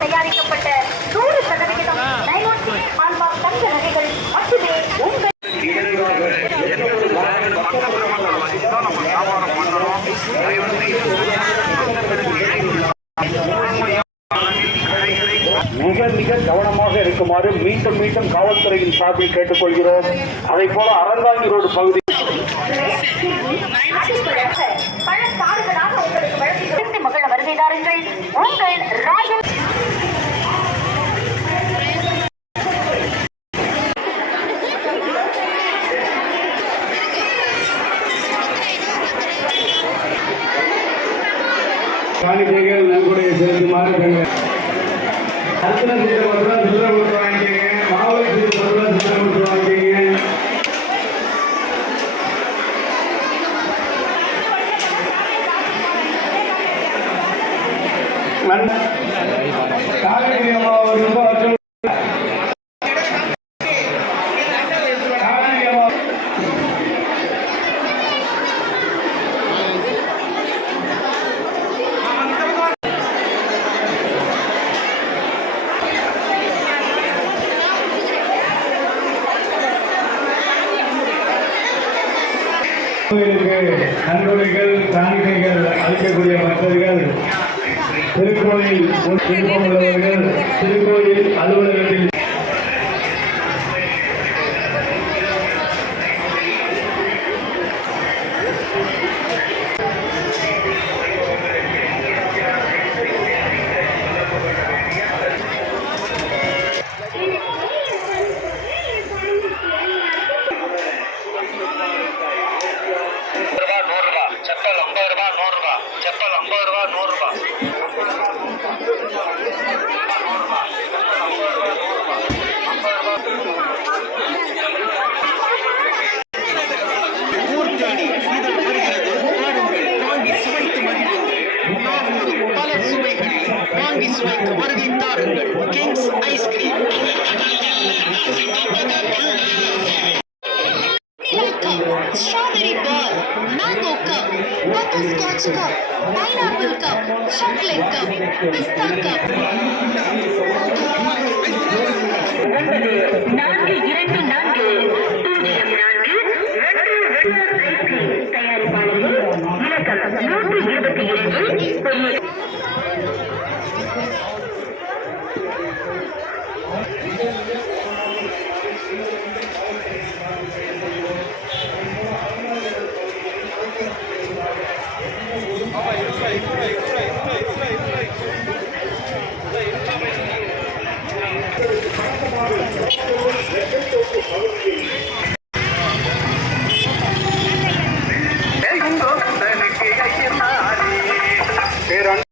தயாரிக்கப்பட்ட 100% ஹால்மார்க் தங்க நகைகள் மட்டுமே உங்கள் மிக மிக கவனமாக இருக்குமாறு மீண்டும் மீண்டும் காவல்துறையின் சார்பில் கேட்டுக்கொள்கிறோம். அதை போல அறந்தாங்கி ரோடு பகுதி மகள வருகைதாருங்கள். உங்கள் ராயல் காணிக்கைகள் நன்கொடையை செலுத்துமாறு அர்ச்சனை செய்த மட்டும் சில்லறை கொடுத்து வாங்கிக்கங்க. மாவட்ட செய்த மட்டும் சில்லறை கொடுத்து வாங்கிக்கங்க. காலையில் கோயிலுக்கு நன்கொடைகள் காணிக்கைகள் அளிக்கக்கூடிய பக்தர்கள் திருக்கோயில் விருப்பம் உள்ளவர்கள் திருக்கோயில் அலுவலகத்தில் செப்பல் 50 ரூபாய் 100 ரூபாய் செப்பல் 50 ரூபாய் 100 ரூபாய் பல சுவைகளில் வாங்கி சுவைக்க வருகை தாருங்கள். Kings ice cream strawberry ball, mango cup, butterscotch cup, pineapple cup, chocolate cup, pista cup. 424 தயாரிப்பாளர்கள் இலக்கம் 122. Vai.